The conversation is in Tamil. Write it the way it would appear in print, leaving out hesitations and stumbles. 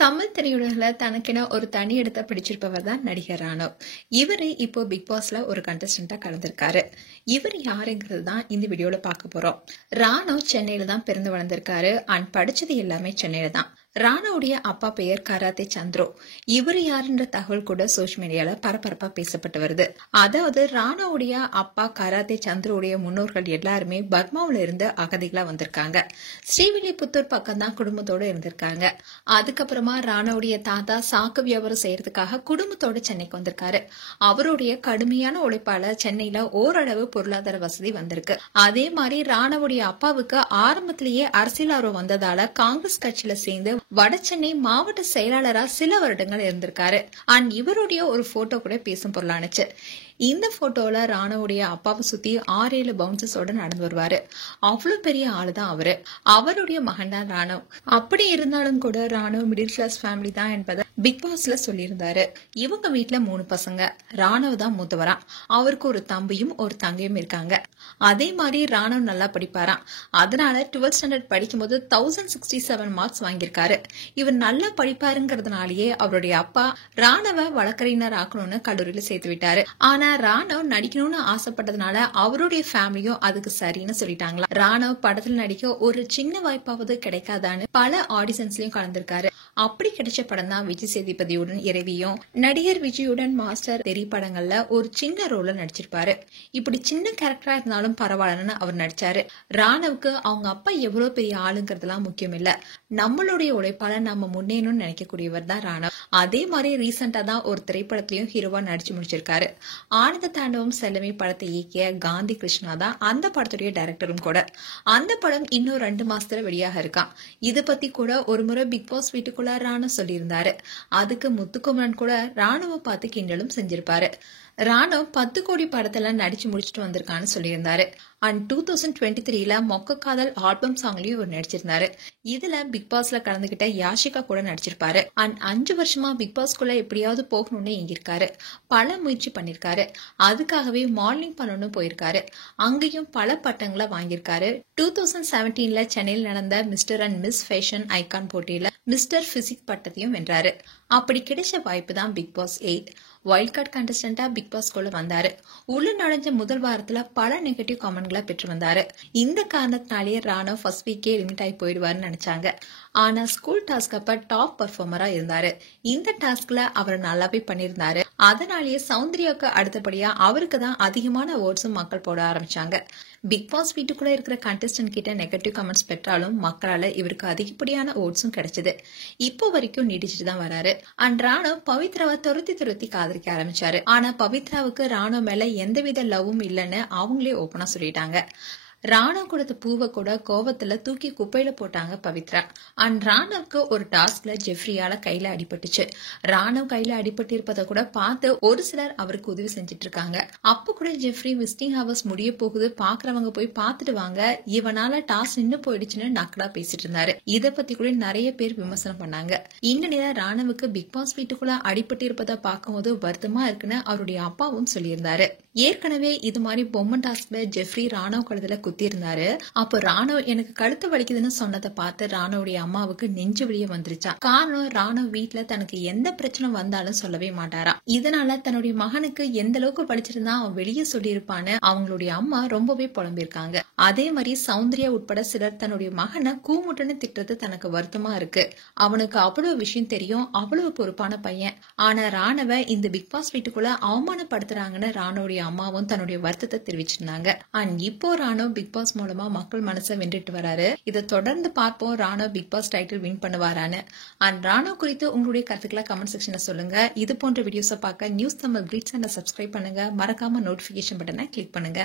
தமிழ் திரையுலகில தனக்கென ஒரு தனி இடத்தை பிடிச்சிருப்பவர் தான் நடிகர் ராணவ். இவரு இப்போ பிக் பாஸ்ல ஒரு கண்டஸ்டன்டா கலந்திருக்காரு. இவர் யாருங்கிறது தான் இந்த வீடியோல பார்க்க போறோம். ராணவ் சென்னையில தான் பிறந்து வளர்ந்திருக்காரு. அண்ட் படிச்சது எல்லாமே சென்னையில தான். ராணவுடைய அப்பா பெயர் கராத்தே சந்திரோ. இவர் யாருன்ற தகவல் கூட சோசியல் மீடியால பரபரப்பா பேசப்பட்டு வருது. அதாவது ராணவுடைய அப்பா கராத்தே சந்திரோடைய முன்னோர்கள் எல்லாருமே பர்மாவில இருந்து அகதிகளா வந்திருக்காங்க. ஸ்ரீவில்லிபுத்தூர் பக்கம் தான் குடும்பத்தோட இருந்திருக்காங்க. அதுக்கப்புறமா ராணவுடைய தாத்தா சாக்கு வியாபாரம் செய்யறதுக்காக குடும்பத்தோட சென்னைக்கு வந்திருக்காரு. அவருடைய கடுமையான உழைப்பால சென்னையில ஓரளவு பொருளாதார வசதி வந்திருக்கு. அதே மாதிரி ராணவுடைய அப்பாவுக்கு ஆரம்பத்திலேயே அரசியல் ஆர்வம் வந்ததால காங்கிரஸ் கட்சியில சேர்ந்து வட சென்னை மாவட்ட செயலாளரா சில வருடங்கள் இருந்திருக்காரு. அண்ட் இவருடைய ஒரு போட்டோ கூட பேசும் பொருளானுச்சு. இந்த போட்டோல ராணவுடைய அப்பாவை சுத்தி 6-7 பவுன்சஸோட நடந்து வருவாரு. அவ்வளவு பெரிய ஆளுதான் அவரு. அவருடைய மகன் தான் ராணவ். அப்படி இருந்தாலும் கூட ராணவ் மிடில் கிளாஸ் ஃபேமிலி தான் என்பதை பிக் பாஸ்ல சொல்லியிருந்தாரு. இவங்க வீட்டுல 3 பசங்க. ராணவ் தான் மூத்தவரா. அவருக்கு ஒரு தம்பியும் ஒரு தங்கையும் இருக்காங்க. அதே மாதிரி ராணவ் நல்லா படிப்பாராம். அதனால 12th ஸ்டாண்டர்ட் படிக்கும்போது 1067 மார்க்ஸ் வாங்கியிருக்காரு. இவர் நல்லா படிப்பாருங்கிறதுனாலயே அவருடைய அப்பா ராணவ வழக்கறிஞர் ஆக்கணும்னு கல்லூரியில சேர்த்து விட்டாரு. ஆனா ராணவ் நடிக்கணும்னு ஆசைப்பட்டதுனால அவருடைய ஃபேமிலியும் அதுக்கு சரின்னு சொல்லிட்டாங்களா. ராணவ் படத்துல நடிக்க ஒரு சின்ன வாய்ப்பாவது கிடைக்காதான்னு பல ஆடிஷன்ஸ்லயும் கலந்திருக்காரு. அப்படி கிடைச்ச படம் தான் விஜய் சேதுபதியுடன் இரவியும், நடிகர் விஜயுடன் மாஸ்டர் தெரி படங்கள்ல ஒரு சின்ன ரோல்ல நடிச்சிருப்பாரு. இப்படி சின்ன கேரக்டரா இருந்தாலும் பரவாயில்லன்னு அவர் நடிச்சாரு. ராணவுக்கு அவங்க அப்பா எவ்வளவு பெரிய ஆளுங்கிறதுலாம் முக்கியம் இல்ல, நம்மளுடைய உழைப்பால நம்ம முன்னேறணும்னு நினைக்கக்கூடியவர் தான் ராணவ். அதே மாதிரி ரீசெண்டா தான் ஒரு திரைப்படத்திலயும் ஹீரோவா நடிச்சு முடிச்சிருக்காரு. ஆனந்த தாண்டவம் செல்லமே படத்தை இயக்கிய காந்தி கிருஷ்ணா தான் அந்த படத்துடைய டைரக்டரும் கூட. அந்த படம் இன்னும் 2 மாசத்துல வெளியாக இருக்கான். இத பத்தி கூட ஒரு முறை பிக் பாஸ் வீட்டுக்குள்ள ராணவ் சொல்லியிருந்தாரு. அதுக்கு முத்துக்குமரன் கூட ராணுவ பார்த்து கிண்டலும் செஞ்சிருப்பாரு. ராணவ் 10 கோடி படத்துல நடிச்சு முடிச்சுட்டு வந்திருக்கான்னு சொல்லியிருந்தாரு. அண்ட் 2023ல மொக்க காதல் ஆல்பம் சாங்லயும் இவர் நடிச்சிருந்தாரு. இதுல பிக் பாஸ்ல கலந்துகிட்ட யாஷிகா கூட நடிச்சிருப்பாரு. அண்ட் 5 வருஷமா பிக் பாஸ்குள்ள எப்படியாவது போகணும்னு எங்கிருக்காரு. பல முயற்சி பண்ணிருக்காரு. அதுக்காகவே மாடலிங் பண்ணணும்னு போயிருக்காரு. அங்கேயும் பல பட்டங்களை வாங்கியிருக்காரு. 2017ல சென்னையில் நடந்த mister and miss fashion icon போட்டியில மிஸ்டர் பிசிக் பட்டத்தையும் வென்றாரு. அப்படி கிடைச்ச வாய்ப்பு தான் பிக் பாஸ் 8. வைல்ட் கார்டு கண்டஸ்டன்டா பிக் பாஸ்குள்ள வந்தாரு. உள்ள நுழைஞ்ச முதல் வாரத்துல பல நெகட்டிவ் கமெண்ட்களை பெற்று வந்தாரு. இந்த காரணத்தினாலேயே ராணவ் ஃபர்ஸ்ட் வீக்கே லிமிட் ஆகி போயிடுவாருன்னு நினைச்சாங்க. ஆனா ஸ்கூல் டாஸ்க் அப்ப டாப் பர்ஃபார்மரா இருந்தாரு. இந்த டாஸ்க்ல அவர் நல்லாவே பண்ணிருந்தாரு. அதனாலேயே சௌந்தர்யாவுக்கு அடுத்தபடியா அவருக்கு தான் அதிகமான ஓட்ஸும் மக்கள் போட ஆரம்பிச்சாங்க. பிக் பாஸ் வீட்டுக்குள்ள இருக்கிற கண்டஸ்டன்ட் கிட்ட நெகட்டிவ் கமெண்ட்ஸ் பெற்றாலும் மக்களால இவருக்கு அதிகப்படியான ஓட்ஸும் கிடைச்சது. இப்போ வரைக்கும் நீடிச்சுட்டு தான் வராரு. அண்ட் ராணவ் பவித்ராவை துரத்தி காதலிக்க ஆரம்பிச்சாரு. ஆனா பவித்ராவுக்கு ராணவ் மேல எந்தவித லவ்வும் இல்லைன்னு அவங்களே ஓப்பனா சொல்லிட்டாங்க. ராணவ் கொடுத்த பூவை கூட கோவத்துல தூக்கி குப்பையில போட்டாங்க பவித்ரா. அண்ட் ராணவுக்கு ஒரு டாஸ்க்ல ஜெஃப்ரியால கையில அடிபட்டுச்சு. ராணவ் கையில அடிபட்டு இருப்பதை கூட பார்த்து ஒரு சிலர் அவருக்கு உதவி செஞ்சிட்டு இருக்காங்க. அப்ப கூட ஜெஃப்ரி விசிட்டிங் ஹவர்ஸ் முடிய போகுது, பாக்குறவங்க போய் பாத்துட்டு வாங்க, இவனால டாஸ்க் நின்னு போயிடுச்சுன்னு நக்கலா பேசிட்டு இருந்தாரு. இத பத்தி கூட நிறைய பேர் விமர்சனம் பண்ணாங்க. இந்த நேரம் ராணவுக்கு பிக் பாஸ் வீட்டுக்குள்ள அடிபட்டு இருப்பதை பார்க்கும்போது வருத்தமா இருக்குன்னு அவருடைய அப்பாவும் சொல்லியிருந்தாரு. ஏற்கனவே இது மாதிரி பொம்மை டாஸ்க்ல ஜெஃப்ரி ராணவ் கழுத்துல குத்தி இருந்தாரு. அப்போ ராணவ் எனக்கு கழுத்து வலிக்குதுன்னு சொன்னதை பார்த்து ராணவுடைய அம்மாவுக்கு நெஞ்சு வெளியே வந்துருச்சா. காரணம் ராணவ் வீட்டுல தனக்கு எந்த பிரச்சனை வந்தாலும் சொல்லவே மாட்டாரா. இதனால தன்னுடைய மகனுக்கு எந்த அளவுக்கு படிச்சிருந்தா அவன் வெளியே சொல்லியிருப்பான்னு அவங்களுடைய அம்மா ரொம்பவே புலம்பிருக்காங்க. அதே மாதிரி சௌந்தர்யா உட்பட சிலர் தன்னுடைய மகனை கூமுட்டுன்னு திட்டுறது தனக்கு வருத்தமா இருக்கு. அவனுக்கு அவ்வளவு விஷயம் தெரியும், அவ்வளவு பொறுப்பான பையன். ஆனா ராணவ இந்த பிக் பாஸ் வீட்டுக்குள்ள அவமானப்படுத்துறாங்கன்னு ராணவுடைய அம்மாவும் தன்னுடைய வருத்தத்தை தெரிவிச்சிருந்தாங்க. அண்ட் இப்போ ராணவ் பிக் பாஸ் மூலமா மக்கள் மனசை வென்றுட்டு வராரு. இதை தொடர்ந்து பார்ப்போம் Raanav Bigg Boss title win பண்ணுவாரான்னு. அண்ட் ராணவ் குறித்து உங்களுடைய கருத்துக்களை கமெண்ட் செக்ஷன்ல சொல்லுங்க. இது போன்ற வீடியோஸை பார்க்க நியூஸ் தமிழ் கிளிட்ஸ் சேனலை சப்ஸ்கிரைப் பண்ணுங்க. மறக்காம நோட்டிபிகேஷன் பட்டனை கிளிக் பண்ணுங்க.